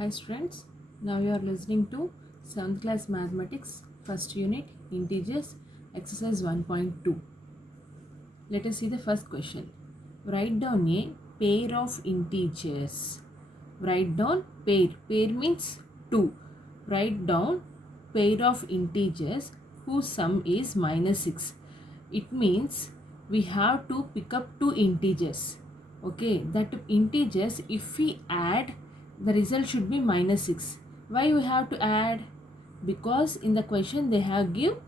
Hi students, now you are listening to 7th class mathematics first unit integers exercise 1.2. Let us see the first question. Write down a pair of integers. Write down pair. Pair means 2. Write down pair of integers whose sum is minus 6. It means we have to pick up two integers. Okay, that integers, if we add, the result should be minus 6. Why we have to add? Because in the question they have give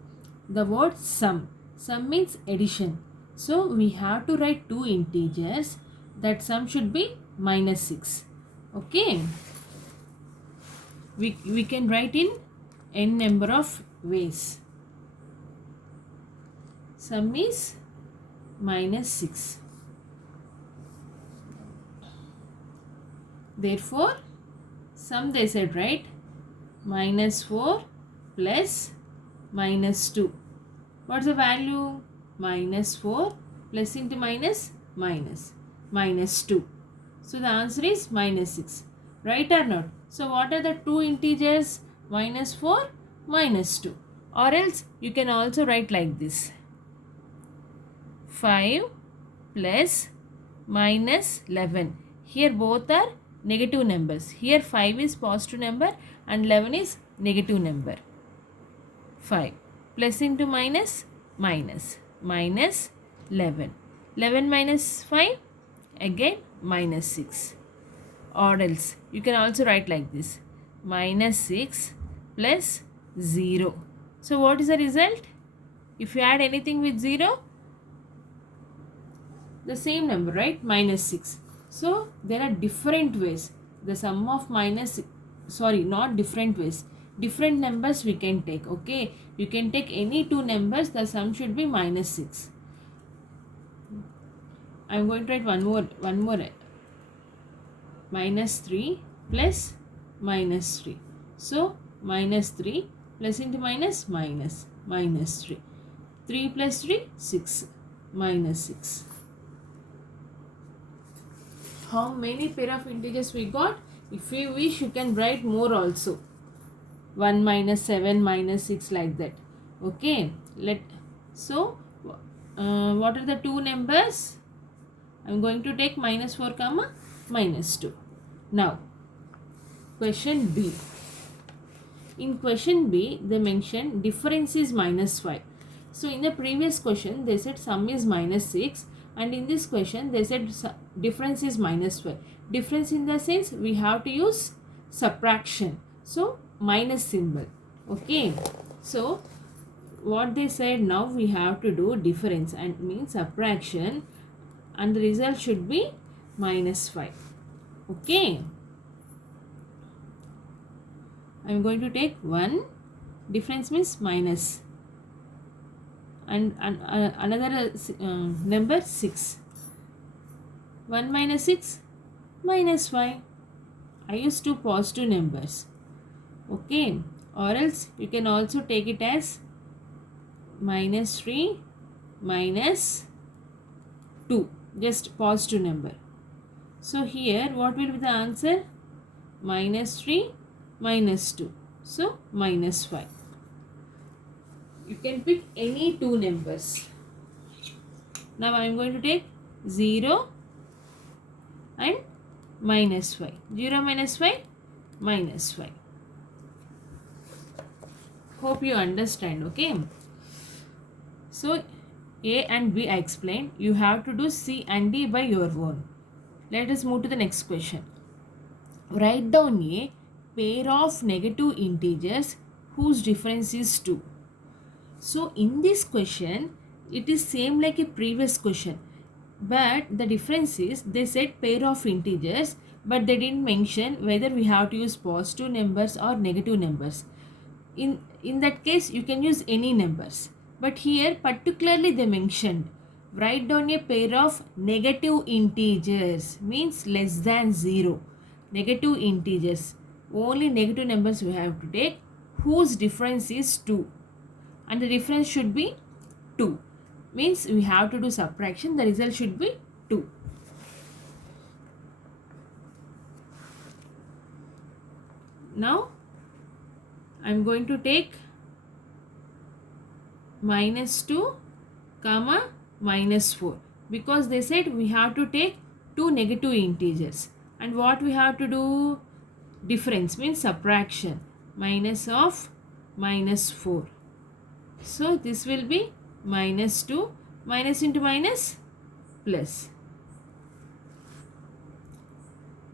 the word sum. Sum means addition. So we have to write two integers. That sum should be minus 6. Okay. We can write in n number of ways. Sum is minus 6. Therefore, sum they said, right? Minus 4 plus minus 2. What's the value? Minus 4 plus into minus 2. So the answer is minus 6. Right or not? So what are the two integers? Minus 4, minus 2. Or else you can also write like this. 5 plus minus 11. Here both are negative numbers. Here 5 is positive number and 11 is negative number. 5 plus into minus 11. 11 minus 5 again minus 6. Or else you can also write like this, minus 6 plus 0. So what is the result? If you add anything with 0, the same number, right? Minus 6. So there are different ways. The sum of not different ways. Different numbers we can take. Okay, you can take any two numbers. The sum should be minus 6. I am going to write one more. Minus 3 plus minus 3. So minus 3 plus into minus 3. 3 plus 3, 6. Minus 6. How many pair of integers we got? If you wish, you can write more also. 1 minus 7 minus 6 like that. Okay. What are the two numbers? I am going to take minus 4 comma minus 2. Now, question B. In question B, they mentioned difference is minus 5. So, in the previous question, they said sum is minus 6. And in this question, they said difference is minus 5. Difference in the sense, we have to use subtraction. So, minus symbol. Okay. So, what they said, now we have to do difference and means subtraction. And the result should be minus 5. Okay. I am going to take 1. Difference means minus. And another number 6. 1 minus 6 minus 5. I use two positive numbers. Okay. Or else you can also take it as minus 3 minus 2. Just positive number. So here what will be the answer? Minus 3 minus 2. So minus 5. You can pick any two numbers. Now I am going to take 0 and minus 5. 0 minus 5 minus 5. Hope you understand. Okay. So A and B I explained. You have to do C and D by your own. Let us move to the next question. Write down a pair of negative integers whose difference is 2. So in this question, it is same like a previous question. But the difference is they said pair of integers, but they didn't mention whether we have to use positive numbers or negative numbers. In that case, you can use any numbers. But here particularly they mentioned write down a pair of negative integers, means less than 0. Negative integers. Only negative numbers we have to take whose difference is 2. And the difference should be 2. Means we have to do subtraction. The result should be 2. Now I'm going to take -2 comma -4 because they said we have to take two negative integers, and what we have to do, difference means subtraction, minus of -4. So this will be -2, minus into minus plus.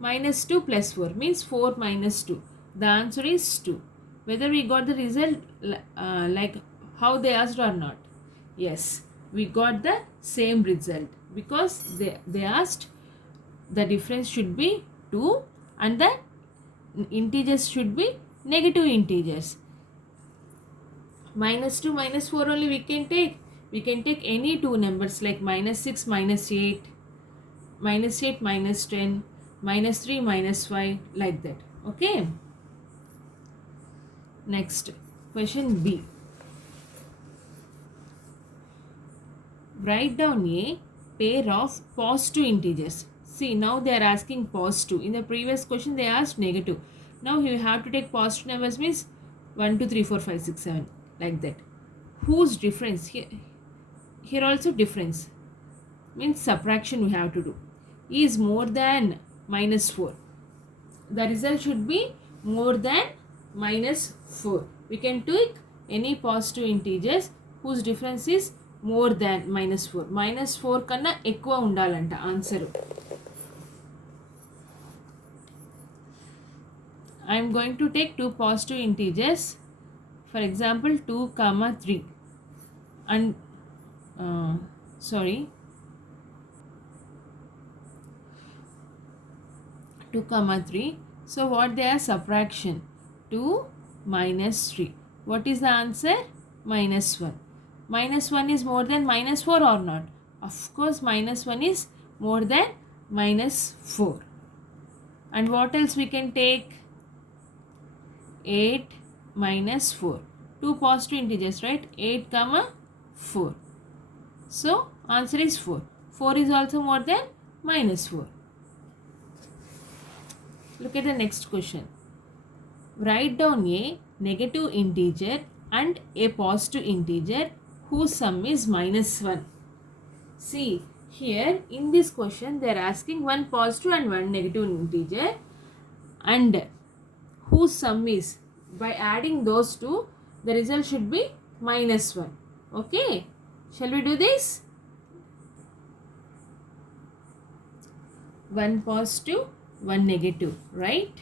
-2 plus 4 means 4 minus 2. The answer is 2. Whether we got the result like how they asked or not. Yes, we got the same result because they asked the difference should be 2 and the integers should be negative integers. -2 -4 only we can take. We can take any two numbers like -6 -8, -8 -10, -3 -5, like that. Okay. Next question B. Write down a pair of positive integers. See, now they are asking positive. In the previous question they asked negative. Now you have to take positive numbers, means 1 2 3 4 5 6 7, like that. Whose difference? Here also difference means subtraction we have to do, is more than -4. The result should be more than -4. We can take any positive integers whose difference is more than -4. -4 కన్నా ఎక్కువ ఉండాలంట answer. I am going to take two positive integers, for example 2 comma 3 and 2 comma 3. So what they are, subtraction, 2 minus 3. What is the answer? -1. -1 is more than -4 or not? Of course -1 is more than -4. And what else we can take? 8 minus 4. Two positive integers, right? 8 comma 4. So answer is 4. 4 is also more than -4. Look at the next question. Write down a negative integer and a positive integer whose sum is -1. See, here in this question they are asking one positive and one negative integer, and whose sum is, by adding those two the result should be -1. Okay, shall we do this? One positive, one negative, right?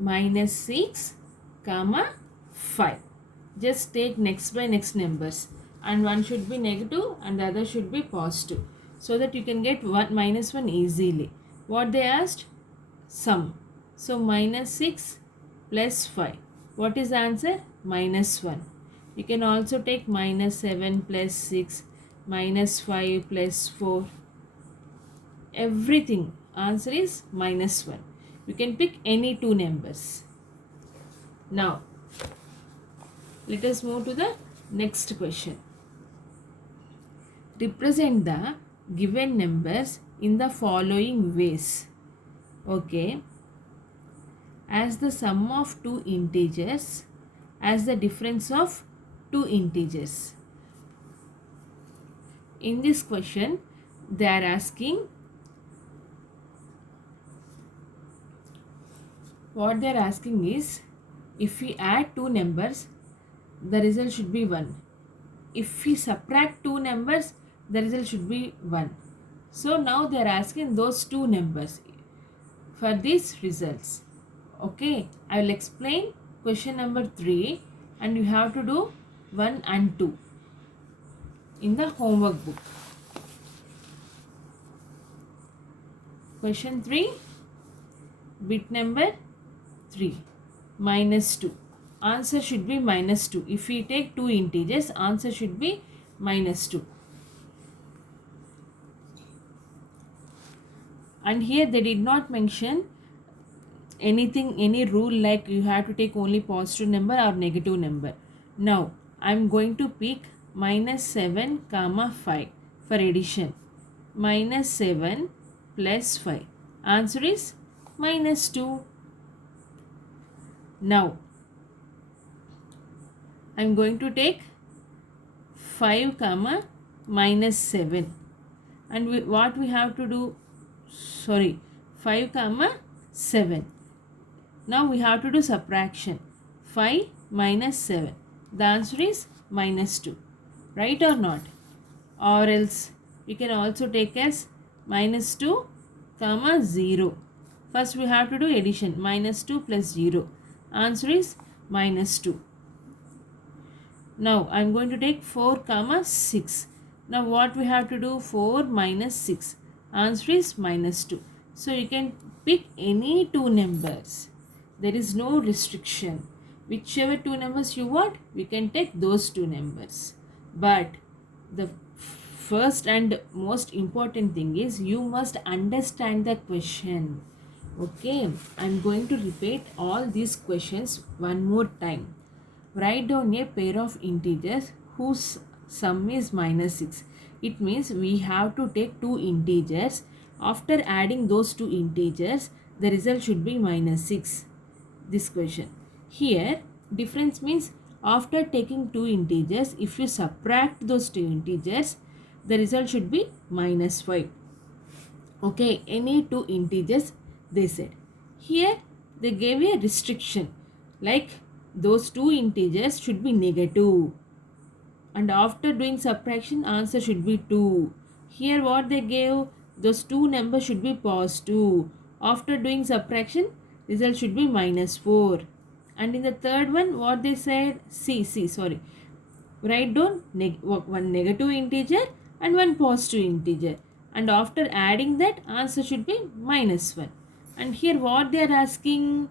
-6 comma 5. Just take next by next numbers, and one should be negative and the other should be positive, so that you can get -1 easily. What they asked? Sum. So -6 plus 5. What is the answer? -1. You can also take -7 plus 6, -5 plus 4. Everything answer is -1. You can pick any two numbers. Now let us move to the next question. Represent the given numbers in the following ways. Okay. As the sum of two integers, as the difference of two integers. In this question they are asking, what they are asking is, if we add two numbers the result should be 1. If we subtract two numbers the result should be 1. So now they are asking those two numbers for these results. Okay, I will explain question number 3 and you have to do 1 and 2 in the homework book. Question 3, bit number 3, -2. Answer should be -2. If we take two integers, answer should be -2. And here they did not mention anything, any rule like you have to take only positive number or negative number. Now I am going to pick -7 comma 5 for addition. -7 plus 5. Answer is -2. Now I am going to take 5 comma minus 7, and what we have to do, sorry, 5 comma 7. Now we have to do subtraction. 5 minus 7, the answer is minus 2, right or not? Or else we can also take as minus 2 comma 0. First we have to do addition. Minus 2 plus 0, answer is minus 2. Now I am going to take 4 comma 6. Now what we have to do, 4 minus 6, answer is minus 2. So you can pick any two numbers. There is no restriction. Whichever two numbers you want, we can take those two numbers. But the first and most important thing is you must understand the question. Okay, I am going to repeat all these questions one more time. Write down a pair of integers whose sum is minus 6. It means we have to take two integers. After adding those two integers, the result should be minus 6. This question. Here, difference means after taking two integers, if you subtract those two integers, the result should be minus 5. Okay, any two integers they said. Here, they gave a restriction, like those two integers should be negative, and after doing subtraction answer should be 2. Here what they gave, those two numbers should be positive, after doing subtraction result should be minus 4. And in the third one what they said, sorry, write down one negative integer and one positive integer, and after adding that answer should be minus 1. And here what they are asking,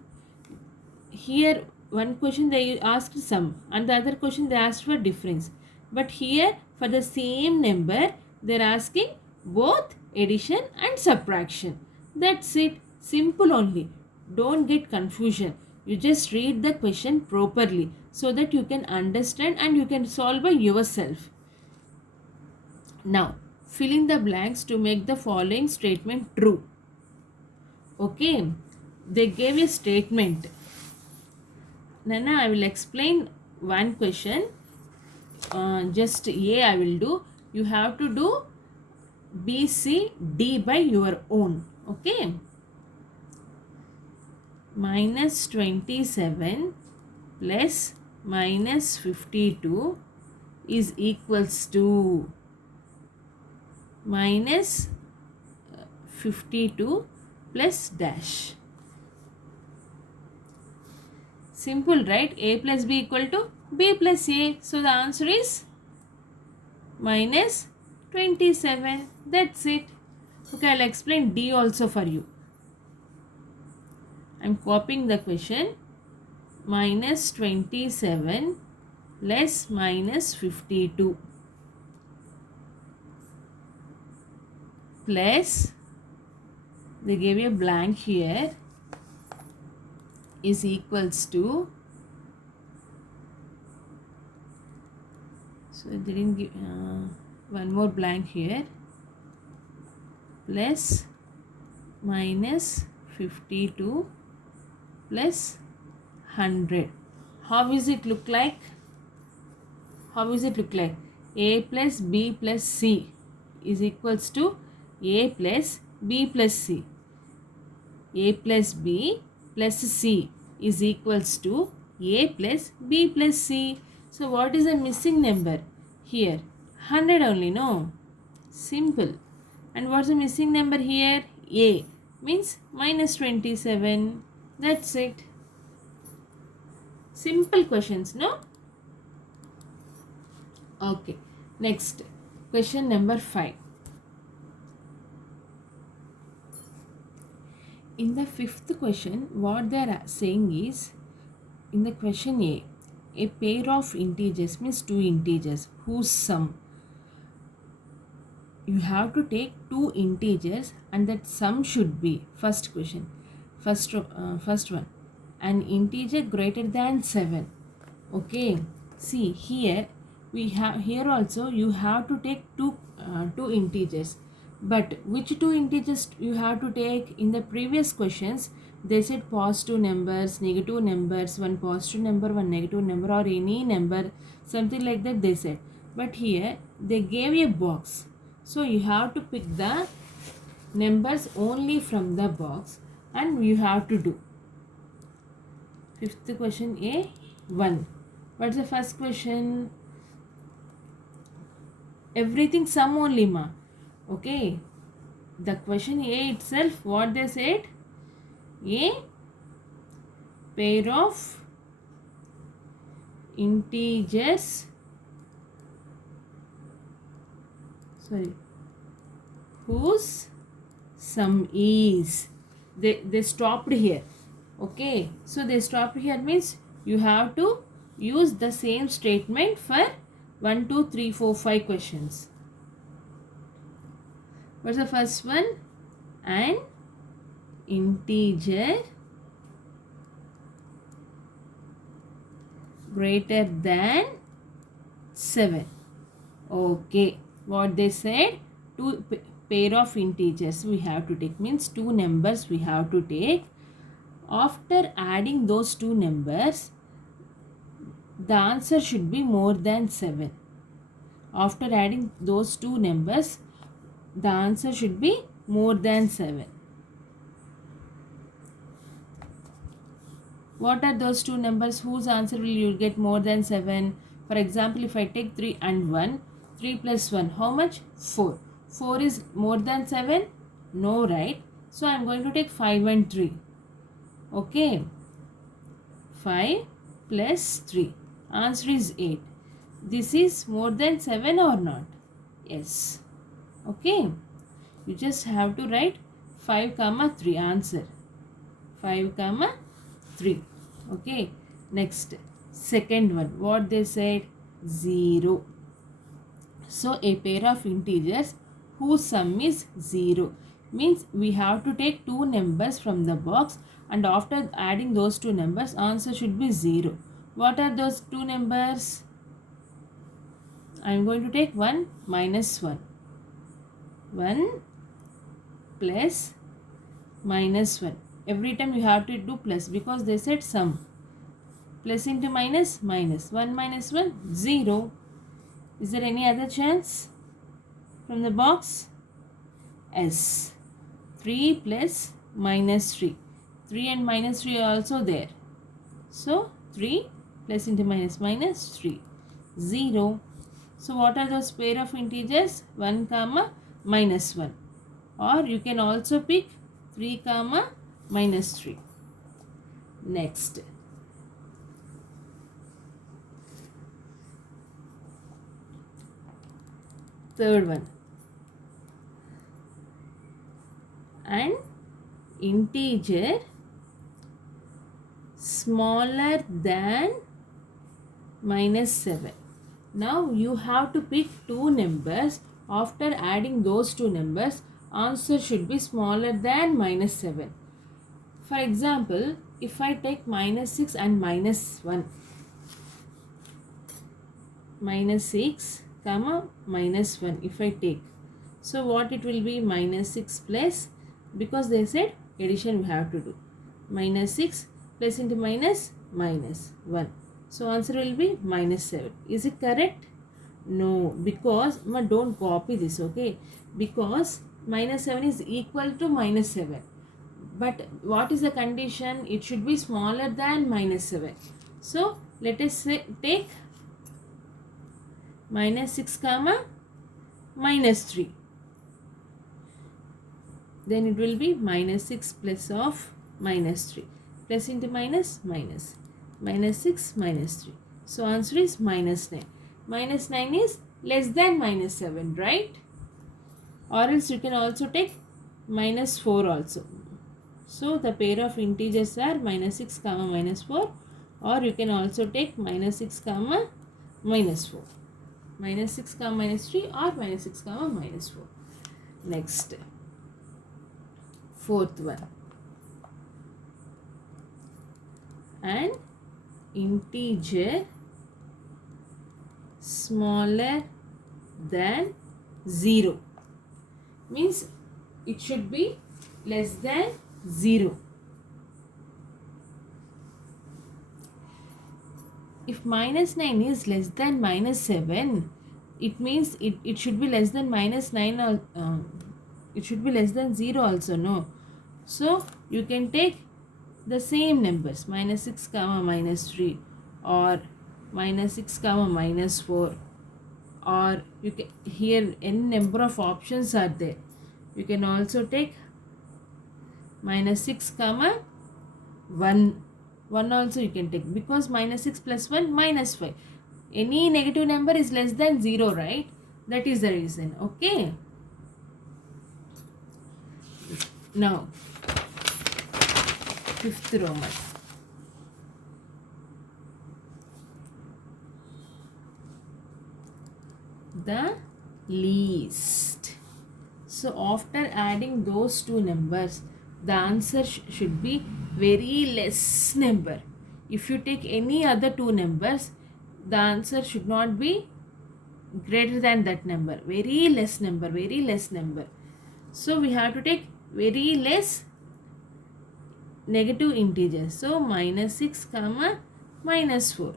here one question they asked sum and the other question they asked for difference, but here for the same number they are asking both addition and subtraction. That's it, simple only. Don't get confusion, you just read the question properly so that you can understand and you can solve by yourself. Now fill in the blanks to make the following statement true. Okay, they gave a statement. Nana, I will explain one question. Just A I will do. You have to do B, C, D by your own. Okay. Minus 27 plus minus 52 is equals to minus 52 plus dash. Simple, right? A plus B equal to B plus A. So the answer is minus 27. That's it. Okay, I'll explain D also for you. I'm copying the question. Minus 27 less minus 52 plus, they gave a blank here, is equals to, so they didn't give one more blank here, plus minus 52 plus 100. How is it look like? How is it look like? A plus B plus C is equals to A plus B plus C. A plus B plus C is equals to A plus B plus C. So what is the missing number? Here 100 only, no? Simple. And what's the missing number here? A means minus 27. That's it. Simple questions, no? Okay. Next, question number 5. In the fifth question, what they are saying is, in the question a pair of integers means two integers whose sum, you have to take two integers and that sum should be, first question, first one, an integer greater than 7. Okay, see here we have, here also you have to take two integers. But which two integers you have to take? In the previous questions, they said positive numbers, negative numbers, one positive number, one negative number, or any number, something like that they said. But here they gave a box. So you have to pick the numbers only from the box and you have to do. Fifth question A, 1. What's the first question? Everything sum only, ma. Okay. The question A itself, what they said? A pair of integers, whose sum is. They stopped here. Okay. So they stopped here means you have to use the same statement for 1, 2, 3, 4, 5 questions. What's the first one? An integer greater than 7. Okay. What they said? Two pair of integers we have to take, means two numbers we have to take. After adding those two numbers, the answer should be more than 7. After adding those two numbers, the answer should be more than 7. What are those two numbers whose answer will you get more than 7? For example, if I take 3 and 1, 3 plus 1, how much? 4. 4 is more than 7? No, right? So I am going to take 5 and 3. Okay. 5 plus 3. Answer is 8. This is more than 7 or not? Yes. Okay. You just have to write 5 comma 3 answer. 5 comma 3. Okay. Next. Second one. What they said? 0. So a pair of integers whose sum is 0. Means we have to take two numbers from the box and after adding those two numbers, answer should be 0. What are those two numbers? I am going to take 1 minus 1. 1 plus minus 1. Every time you have to do plus because they said sum. Plus into minus, minus. 1 minus 1, 0. Is there any other chance from the box? S. 3 plus minus 3. 3 and minus 3 are also there. So 3 plus into minus, minus 3. 0. So what are those pair of integers? 1 comma minus 1. Or you can also pick 3 comma minus 3. Next. Third one. An integer smaller than minus 7. Now you have to pick two numbers. After adding those two numbers, answer should be smaller than minus 7. For example, if I take minus 6 and minus 1. Minus 6 comma minus 1 if I take. So what it will be? Minus 6 plus, because they said addition we have to do. Minus 6 plus into minus, minus 1. So answer will be minus 7. Is it correct? No, because don't copy this, okay? Because minus 7 is equal to minus 7. But what is the condition? It should be smaller than minus 7. So let us say take minus 6 comma minus 3. Then it will be minus 6 plus of minus 3. Plus into minus, minus. Minus 6, minus 3. So answer is minus 9. Minus 9 is less than minus 7, right? Or else you can also take minus 4 also. So the pair of integers are minus 6 comma minus 4. Or you can also take minus 6 comma minus 4. Minus 6 comma minus 3 or minus 6 comma minus 4. Next. Fourth one. An integer smaller than 0. means it should be less than 0. If minus 9 is less than minus 7, it means it should be less than minus 9 or it should be less than 0 also, no? So you can take the same numbers, minus 6 comma minus 3, or minus 6 comma minus 4, or you can, here n number of options are there. You can also take minus 6 comma 1 also you can take, because minus 6 plus 1 minus 5. Any negative number is less than 0, right? That is the reason. Okay. Now, fifth Roman. The least. So after adding those two numbers, the answer should be very less number. If you take any other two numbers, the answer should not be greater than that number. Very less number, very less number. So we have to take very less negative integers. So minus 6 comma minus 4.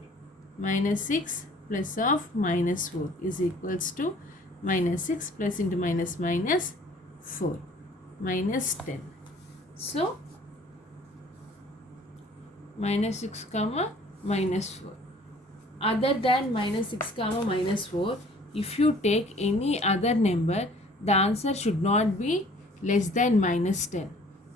Minus 6 plus of minus 4 is equals to minus 6 plus into minus minus 4. Minus 10. So minus 6 comma minus 4. Other than minus 6 comma minus 4, if you take any other number, the answer should not be less than minus 10.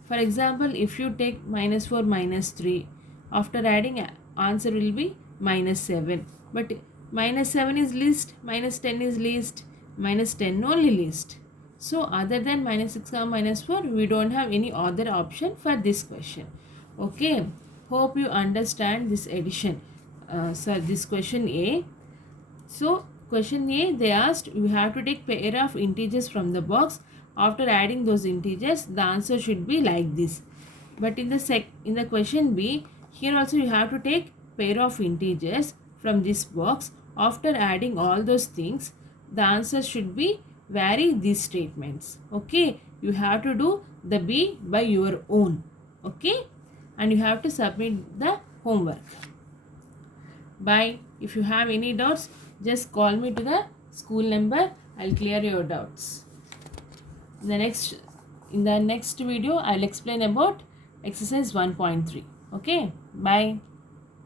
For example, if you take minus 4 minus 3, after adding answer will be minus 7. But minus 7 is least, minus 10 is least, minus 10 only least. So other than minus 6 comma minus 4, we don't have any other option for this question. Okay. Hope you understand this addition. This question A. So question A, they asked you have to take pair of integers from the box. After adding those integers, the answer should be like this. But in the question B, here also you have to take pair of integers from this box. After adding all those things, the answer should be vary these statements. Okay, you have to do the B by your own. Okay, and you have to submit the homework. Bye. If you have any doubts, just call me to the school number. I'll clear your doubts. In the next video, I'll explain about exercise 1.3. Okay. Bye.